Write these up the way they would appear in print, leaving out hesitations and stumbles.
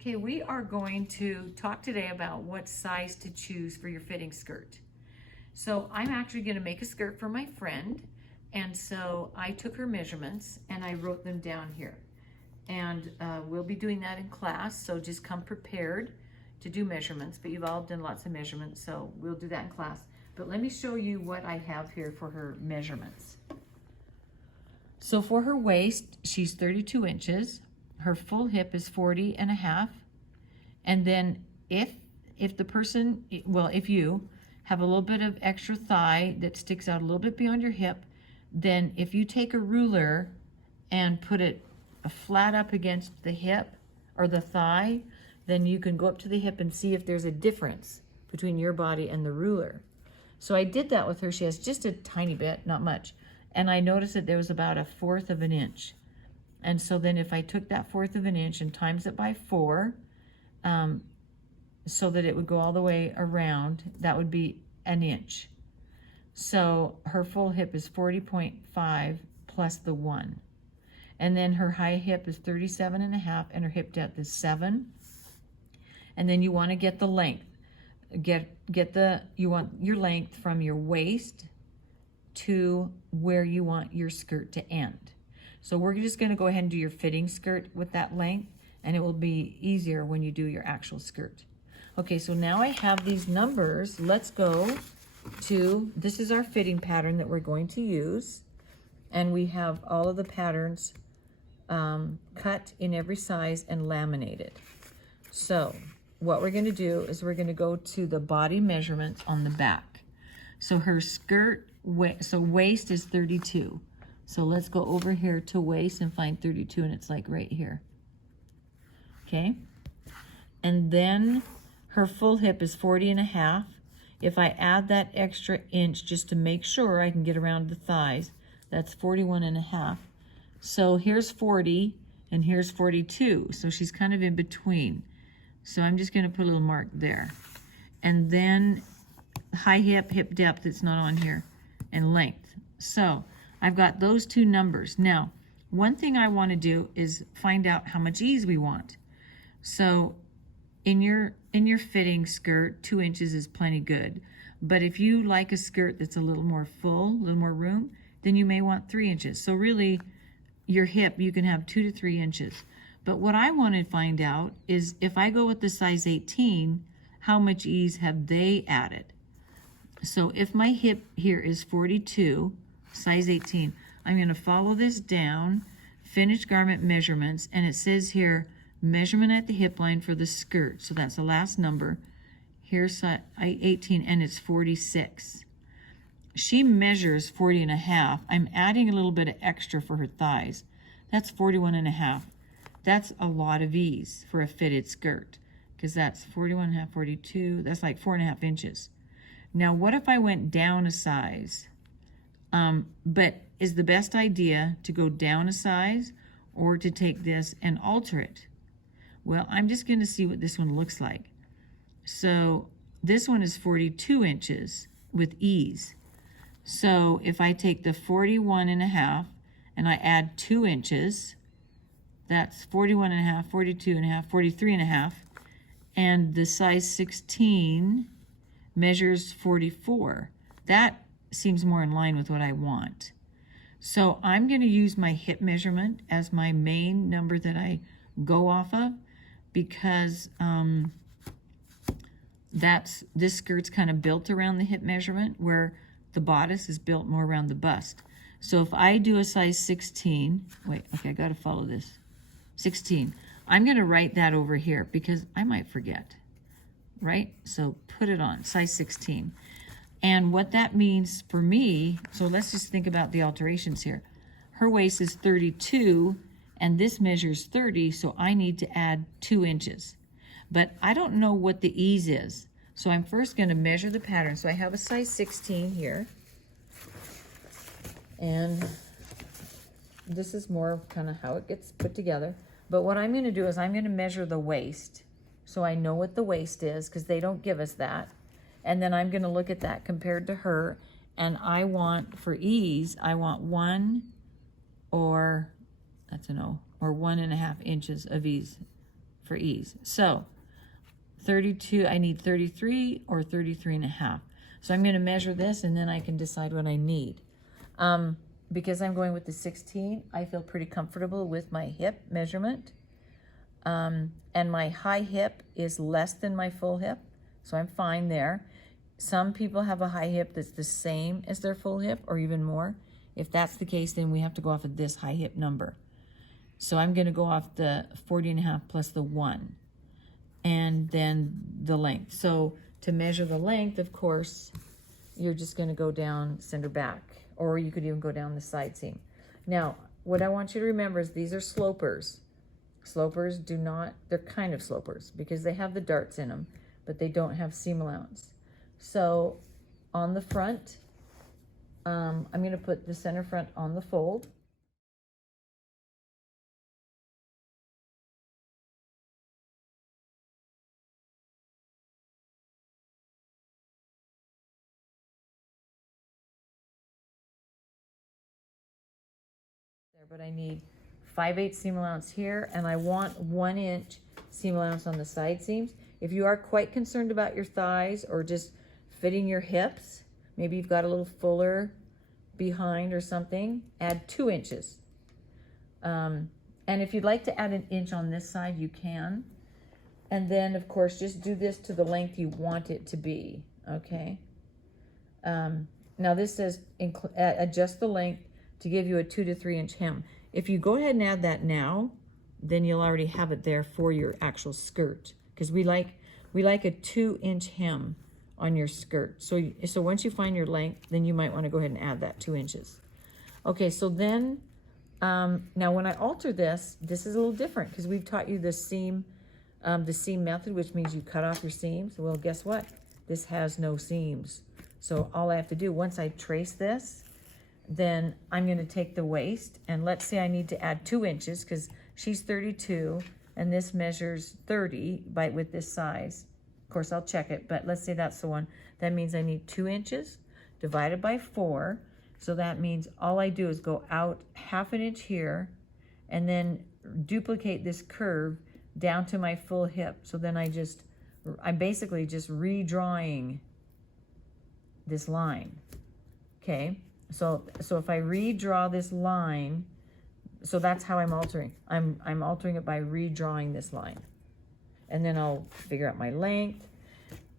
Okay, we are going to talk today about what size to choose for your fitting skirt. So I'm actually going to make a skirt for my friend, and so I took her measurements and I wrote them down here. And we'll be doing that in class, so just come prepared to do measurements, but you've all done lots of measurements, so we'll do that in class. But let me show you what I have here for her measurements. So for her waist, she's 32 inches. Her full hip is 40.5. And then if the person, well, if you have a little bit of extra thigh that sticks out a little bit beyond your hip, then if you take a ruler and put it flat up against the hip or the thigh, then you can go up to the hip and see if there's a difference between your body and the ruler. So I did that with her. She has just a tiny bit, not much. And I noticed that there was about 1/4 of an inch. And so then if I took that 1/4 of an inch and times it by 4, so that it would go all the way around, that would be an inch. So her full hip is 40.5 plus the 1. And then her high hip is 37.5 and her hip depth is 7. And then you want to get the length. You want your length from your waist to where you want your skirt to end. So we're just going to go ahead and do your fitting skirt with that length, and it will be easier when you do your actual skirt. Okay, so now I have these numbers. Let's go to, this is our fitting pattern that we're going to use, and we have all of the patterns cut in every size and laminated. So what we're going to do is we're going to go to the body measurements on the back. So her skirt, so waist is 32. So let's go over here to waist and find 32, and it's like right here. Okay? And then her full hip is 40.5. If I add that extra inch just to make sure I can get around the thighs, that's 41.5. So here's 40 and here's 42. So she's kind of in between. So I'm just going to put a little mark there. And then high hip, hip depth, it's not on here, and length. So I've got those two numbers. Now, one thing I want to do is find out how much ease we want. So in your fitting skirt, 2 inches is plenty good. But if you like a skirt that's a little more full, a little more room, then you may want 3 inches. So really, your hip, you can have 2 to 3 inches. But what I want to find out is if I go with the size 18, how much ease have they added? So if my hip here is 42, size 18, I'm going to follow this down, finished garment measurements, and it says here, measurement at the hip line for the skirt. So that's the last number. Here's 18, and it's 46. She measures 40.5. I'm adding a little bit of extra for her thighs. That's 41.5. That's a lot of ease for a fitted skirt, because that's 41.5, 42. That's like 4.5 inches. Now, what if I went down a size? But is the best idea to go down a size or to take this and alter it? Well, I'm just going to see what this one looks like. So this one is 42 inches with ease. So if I take the 41.5 and I add 2 inches, that's 41.5, 42.5, 43.5, and the size 16 measures 44. That seems more in line with what I want. So I'm going to use my hip measurement as my main number that I go off of, because this skirt's kind of built around the hip measurement, where the bodice is built more around the bust. So if I do a size 16, wait, okay, I got to follow this. 16. I'm going to write that over here because I might forget, right? So put it on, size 16. And what that means for me, so let's just think about the alterations here. Her waist is 32, and this measures 30, so I need to add 2 inches. But I don't know what the ease is. So I'm first going to measure the pattern. So I have a size 16 here. And this is more kind of how it gets put together. But what I'm going to do is I'm going to measure the waist. So I know what the waist is, because they don't give us that. And then I'm going to look at that compared to her. And I want, for ease, I want 1 or, that's an O, or 1.5 inches of ease for ease. So 32, I need 33 or 33 and a half. So I'm going to measure this and then I can decide what I need. Because I'm going with the 16, I feel pretty comfortable with my hip measurement. And my high hip is less than my full hip, so I'm fine there. Some people have a high hip that's the same as their full hip or even more. If that's the case, then we have to go off of this high hip number. So I'm going to go off the 40 and a half plus the 1 and then the length. So to measure the length, of course, you're just going to go down center back, or you could even go down the side seam. Now, what I want you to remember is these are slopers. Slopers do not, they're kind of slopers because they have the darts in them, but they don't have seam allowance. So on the front, I'm going to put the center front on the fold. But I need 5/8 seam allowance here, and I want 1 inch seam allowance on the side seams. If you are quite concerned about your thighs or just fitting your hips, maybe you've got a little fuller behind or something, add 2 inches. And if you'd like to add 1 inch on this side, you can. And then, of course, just do this to the length you want it to be, okay? Now this says adjust the length to give you a 2 to 3 inch hem. If you go ahead and add that now, then you'll already have it there for your actual skirt, because we like a 2 inch hem on your skirt. So once you find your length, then you might want to go ahead and add that 2 inches. Okay, so then now when I alter this is a little different because we've taught you the seam method, which means you cut off your seams. Well, guess what? This has no seams. So all I have to do, once I trace this, then I'm going to take the waist, and let's say I need to add 2 inches because she's 32 and this measures 30 with this size. Of course, I'll check it, but let's say that's the one. That means I need 2 inches divided by 4. So that means all I do is go out 1/2 inch here and then duplicate this curve down to my full hip. So then I'm basically just redrawing this line, okay? So if I redraw this line, so that's how I'm altering. I'm altering it by redrawing this line. And then I'll figure out my length.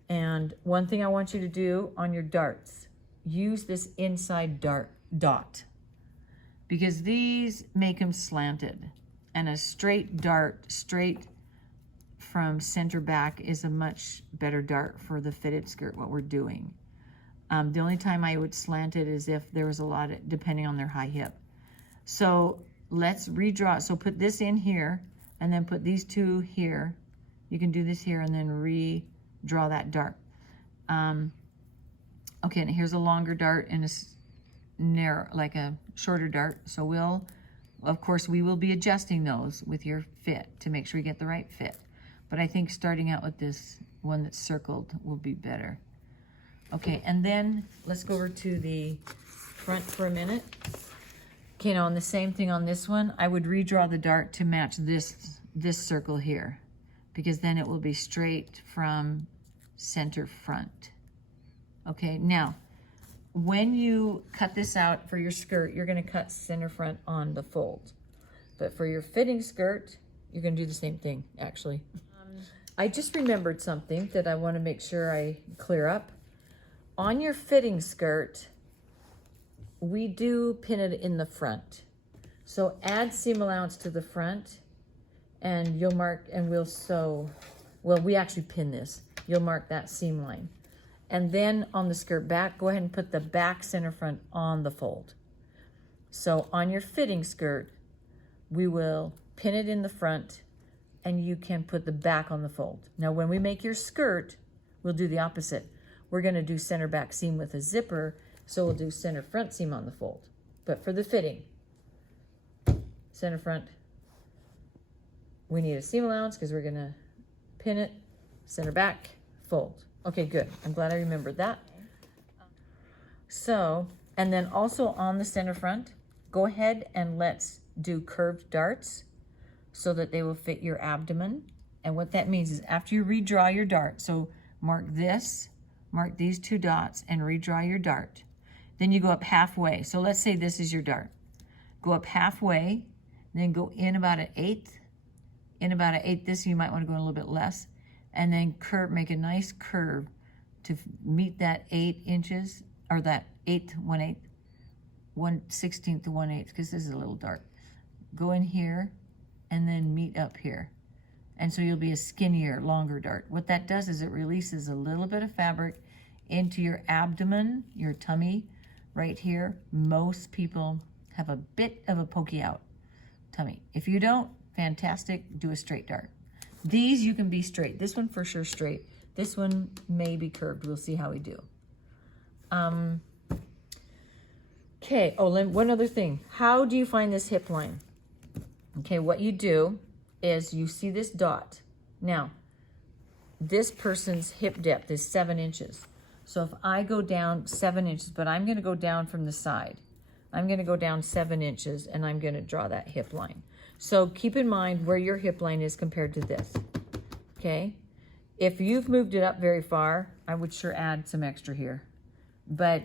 And one thing I want you to do on your darts, use this inside dot, because these make them slanted. And a straight dart, straight from center back, is a much better dart for the fitted skirt, what we're doing. The only time I would slant it is if there was a lot, depending on their high hip. So let's redraw. So put this in here and then put these two here. You can do this here and then redraw that dart. Okay, and here's a longer dart and a narrow, like a shorter dart. So of course, we will be adjusting those with your fit to make sure you get the right fit. But I think starting out with this one that's circled will be better. Okay, and then let's go over to the front for a minute. Okay, now on the same thing on this one, I would redraw the dart to match this circle here, because then it will be straight from center front. Okay, now when you cut this out for your skirt, you're going to cut center front on the fold. But for your fitting skirt, you're going to do the same thing, actually. I just remembered something that I want to make sure I clear up. On your fitting skirt, we do pin it in the front. So add seam allowance to the front, and you'll mark, and we'll sew, well, we actually pin this. You'll mark that seam line. And then on the skirt back, go ahead and put the back center front on the fold. So on your fitting skirt, we will pin it in the front, and you can put the back on the fold. Now, when we make your skirt, we'll do the opposite. We're going to do center back seam with a zipper, so we'll do center front seam on the fold. But for the fitting, center front, we need a seam allowance because we're going to pin it, center back, fold. Okay, good. I'm glad I remembered that. So, and then also on the center front, go ahead and let's do curved darts so that they will fit your abdomen. And what that means is after you redraw your dart, so mark this, mark these 2 dots, and redraw your dart. Then you go up halfway. So let's say this is your dart. Go up halfway, then go in about 1/8. In about 1/8, this you might want to go a little bit less. And then curve, make a nice curve to meet that 8 inches, or that 1/8, 1/16 to 1/8, because this is a little dark. Go in here, and then meet up here. And so you'll be a skinnier, longer dart. What that does is it releases a little bit of fabric into your abdomen, your tummy, right here. Most people have a bit of a pokey out tummy. If you don't, fantastic, do a straight dart. These you can be straight. This one for sure straight. This one may be curved. We'll see how we do. Okay, one other thing. How do you find this hip line? Okay, what you do is you see this dot. Now, this person's hip depth is 7 inches. So if I go down 7 inches, but I'm gonna go down from the side. I'm gonna go down 7 inches and I'm gonna draw that hip line. So keep in mind where your hip line is compared to this, okay? If you've moved it up very far, I would sure add some extra here. But,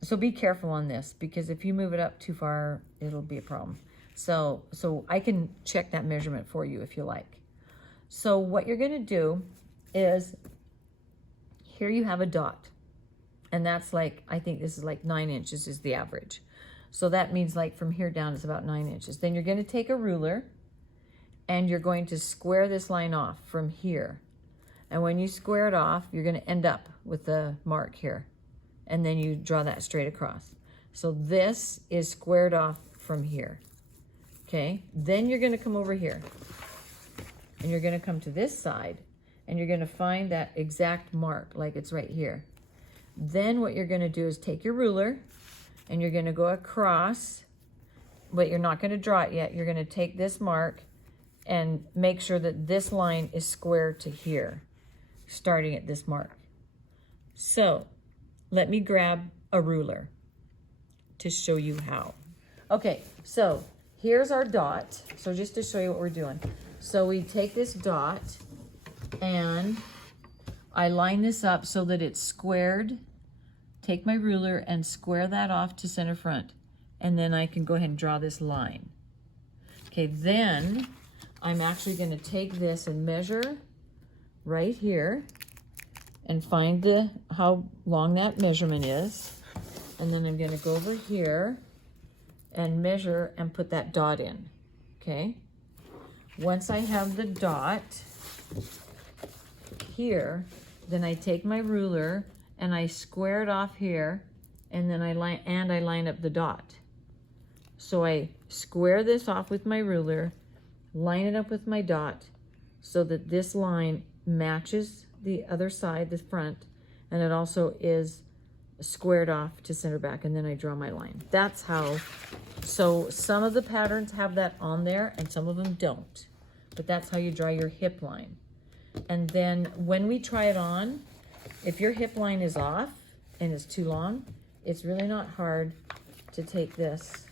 so be careful on this, because if you move it up too far, it'll be a problem. So I can check that measurement for you if you like. So what you're gonna do is, here you have a dot. And that's like, I think this is like 9 inches is the average. So that means like from here down is about 9 inches. Then you're gonna take a ruler and you're going to square this line off from here. And when you square it off, you're gonna end up with the mark here. And then you draw that straight across. So this is squared off from here, okay? Then you're gonna come over here and you're gonna come to this side and you're gonna find that exact mark, like it's right here. Then what you're gonna do is take your ruler and you're gonna go across, but you're not gonna draw it yet. You're gonna take this mark and make sure that this line is square to here, starting at this mark. So let me grab a ruler to show you how. Okay, so here's our dot. So just to show you what we're doing. So we take this dot and I line this up so that it's squared. Take my ruler and square that off to center front. And then I can go ahead and draw this line. Okay, then I'm actually gonna take this and measure right here and find how long that measurement is. And then I'm gonna go over here and measure and put that dot in, okay? Once I have the dot here, then I take my ruler and I square it off here, and then I line up the dot. So I square this off with my ruler, line it up with my dot, so that this line matches the other side, the front, and it also is squared off to center back, and then I draw my line. That's how. So some of the patterns have that on there and some of them don't, but that's how you draw your hip line. And then when we try it on, if your hip line is off and it's too long, it's really not hard to take this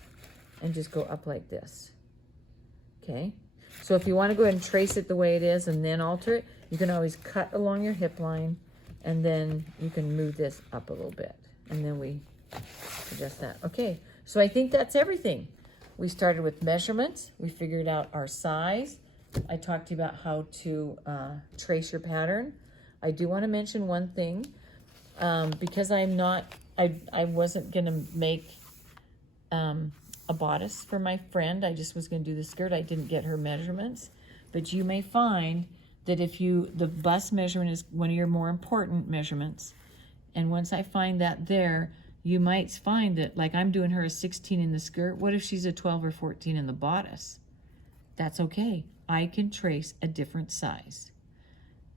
and just go up like this, okay? So if you want to go ahead and trace it the way it is and then alter it, you can always cut along your hip line, and then you can move this up a little bit, and then we adjust that. Okay, so I think that's everything. We started with measurements. We figured out our size. I talked to you about how to trace your pattern. I do want to mention one thing, because I wasn't going to make a bodice for my friend. I just was going to do the skirt. I didn't get her measurements, but you may find that if the bust measurement is one of your more important measurements, and once I find that there, you might find that, like I'm doing her a 16 in the skirt. What if she's a 12 or 14 in the bodice? That's okay. I can trace a different size.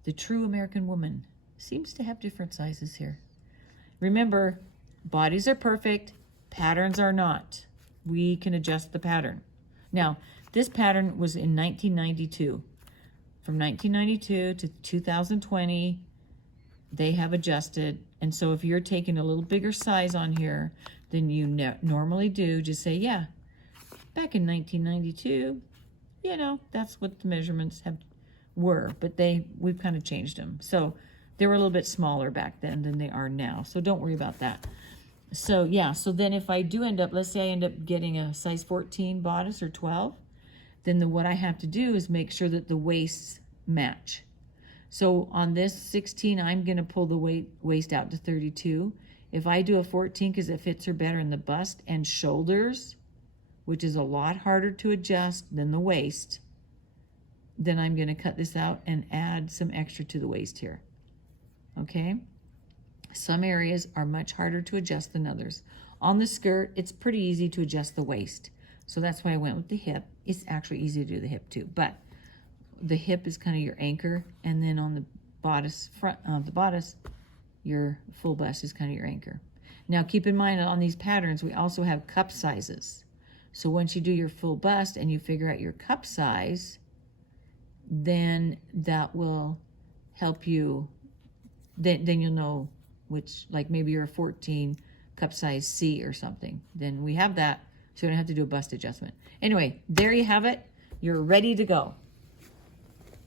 The true American woman seems to have different sizes here. Remember, bodies are perfect, patterns are not. We can adjust the pattern. Now, this pattern was in 1992. From 1992 to 2020, they have adjusted. And so if you're taking a little bigger size on here than you normally do, just say, yeah, back in 1992, you know, that's what the measurements were, but we've kind of changed them. So they were a little bit smaller back then than they are now. So don't worry about that. So yeah, so then if I do end up, let's say I end up getting a size 14 bodice or 12, then what I have to do is make sure that the waists match. So on this 16, I'm going to pull the waist out to 32. If I do a 14, because it fits her better in the bust and shoulders, which is a lot harder to adjust than the waist, then I'm going to cut this out and add some extra to the waist here. Okay? Some areas are much harder to adjust than others. On the skirt, it's pretty easy to adjust the waist. So that's why I went with the hip. It's actually easy to do the hip too, but the hip is kind of your anchor, and then on the bodice, front of the bodice, your full bust is kind of your anchor. Now keep in mind on these patterns, we also have cup sizes. So once you do your full bust and you figure out your cup size, then that will help you, then you'll know which, like maybe you're a 14 cup size C or something. Then we have that, so you don't have to do a bust adjustment. Anyway, there you have it. You're ready to go.